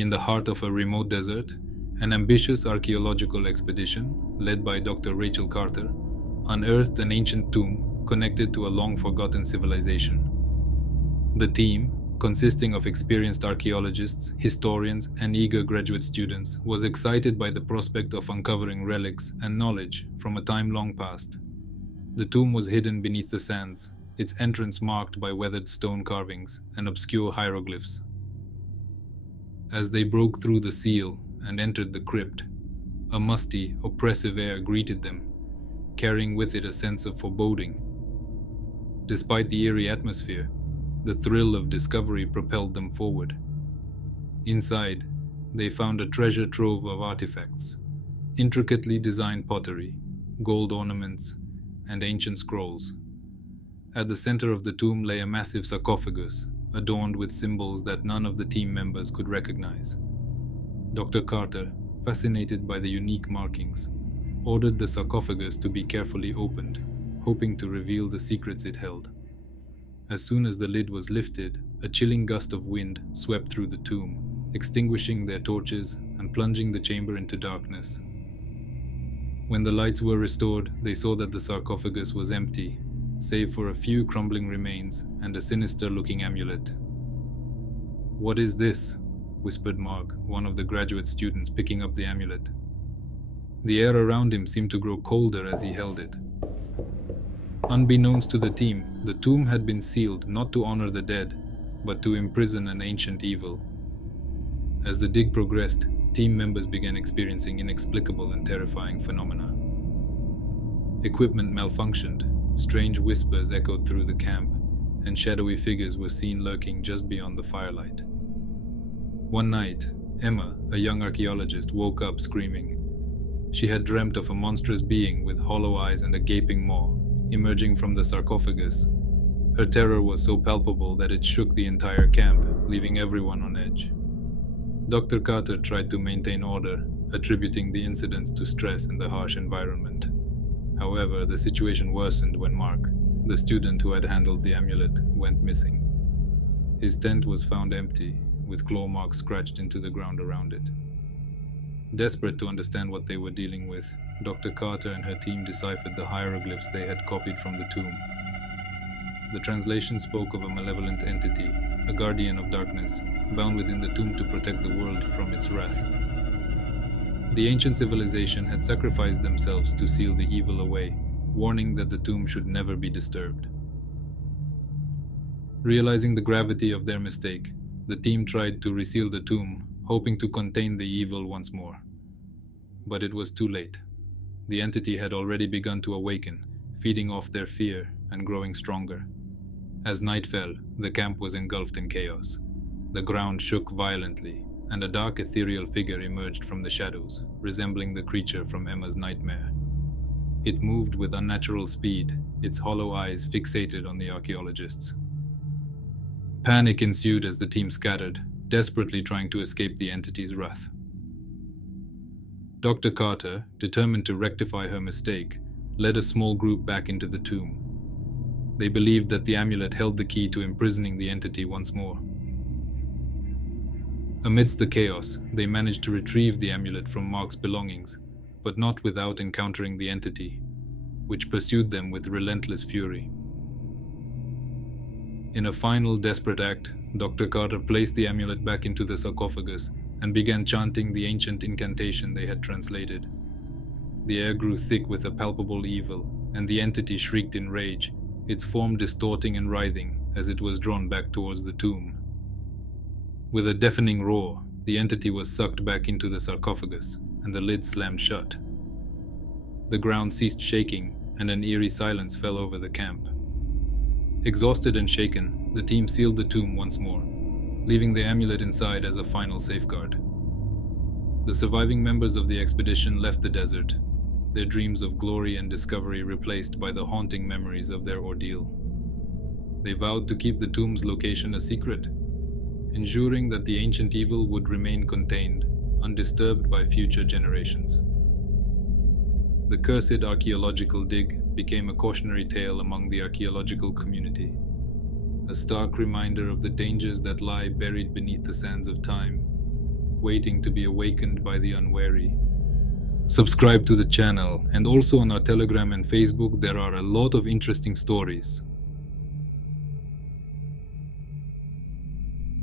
In the heart of a remote desert, an ambitious archaeological expedition, led by Dr. Rachel Carter, unearthed an ancient tomb connected to a long forgotten civilization. The team, consisting of experienced archaeologists, historians, and eager graduate students, was excited by the prospect of uncovering relics and knowledge from a time long past. The tomb was hidden beneath the sands, its entrance marked by weathered stone carvings and obscure hieroglyphs. As they broke through the seal and entered the crypt, a musty, oppressive air greeted them, carrying with it a sense of foreboding. Despite the eerie atmosphere, the thrill of discovery propelled them forward. Inside, they found a treasure trove of artifacts, intricately designed pottery, gold ornaments, and ancient scrolls. At the center of the tomb lay a massive sarcophagus, adorned with symbols that none of the team members could recognize. Dr. Carter, fascinated by the unique markings, ordered the sarcophagus to be carefully opened, hoping to reveal the secrets it held. As soon as the lid was lifted, a chilling gust of wind swept through the tomb, extinguishing their torches and plunging the chamber into darkness. When the lights were restored, they saw that the sarcophagus was empty, save for a few crumbling remains and a sinister-looking amulet. "What is this?" whispered Mark, one of the graduate students picking up the amulet. The air around him seemed to grow colder as he held it. Unbeknownst to the team, the tomb had been sealed not to honor the dead, but to imprison an ancient evil. As the dig progressed, team members began experiencing inexplicable and terrifying phenomena. Equipment malfunctioned, strange whispers echoed through the camp, and shadowy figures were seen lurking just beyond the firelight. One night, Emma, a young archaeologist, woke up screaming. She had dreamt of a monstrous being with hollow eyes and a gaping maw emerging from the sarcophagus. Her terror was so palpable that it shook the entire camp, leaving everyone on edge. Dr. Carter tried to maintain order, attributing the incidents to stress and the harsh environment. However, the situation worsened when Mark, the student who had handled the amulet, went missing. His tent was found empty, with claw marks scratched into the ground around it. Desperate to understand what they were dealing with, Dr. Carter and her team deciphered the hieroglyphs they had copied from the tomb. The translation spoke of a malevolent entity, a guardian of darkness, bound within the tomb to protect the world from its wrath. The ancient civilization had sacrificed themselves to seal the evil away, warning that the tomb should never be disturbed. Realizing the gravity of their mistake, the team tried to reseal the tomb, hoping to contain the evil once more. But it was too late. The entity had already begun to awaken, feeding off their fear and growing stronger. As night fell, the camp was engulfed in chaos. The ground shook violently, and a dark ethereal figure emerged from the shadows, resembling the creature from Emma's nightmare. It moved with unnatural speed, its hollow eyes fixated on the archaeologists. Panic ensued as the team scattered, desperately trying to escape the entity's wrath. Dr. Carter, determined to rectify her mistake, led a small group back into the tomb. They believed that the amulet held the key to imprisoning the entity once more. Amidst the chaos, they managed to retrieve the amulet from Mark's belongings, but not without encountering the entity, which pursued them with relentless fury. In a final desperate act, Dr. Carter placed the amulet back into the sarcophagus and began chanting the ancient incantation they had translated. The air grew thick with a palpable evil, and the entity shrieked in rage, its form distorting and writhing as it was drawn back towards the tomb. With a deafening roar, the entity was sucked back into the sarcophagus, and the lid slammed shut. The ground ceased shaking, and an eerie silence fell over the camp. Exhausted and shaken, the team sealed the tomb once more, leaving the amulet inside as a final safeguard. The surviving members of the expedition left the desert, their dreams of glory and discovery replaced by the haunting memories of their ordeal. They vowed to keep the tomb's location a secret, ensuring that the ancient evil would remain contained, undisturbed by future generations. The cursed archaeological dig became a cautionary tale among the archaeological community, a stark reminder of the dangers that lie buried beneath the sands of time. waiting to be awakened by the unwary. Subscribe to the channel, and also on our Telegram and Facebook, there are a lot of interesting stories.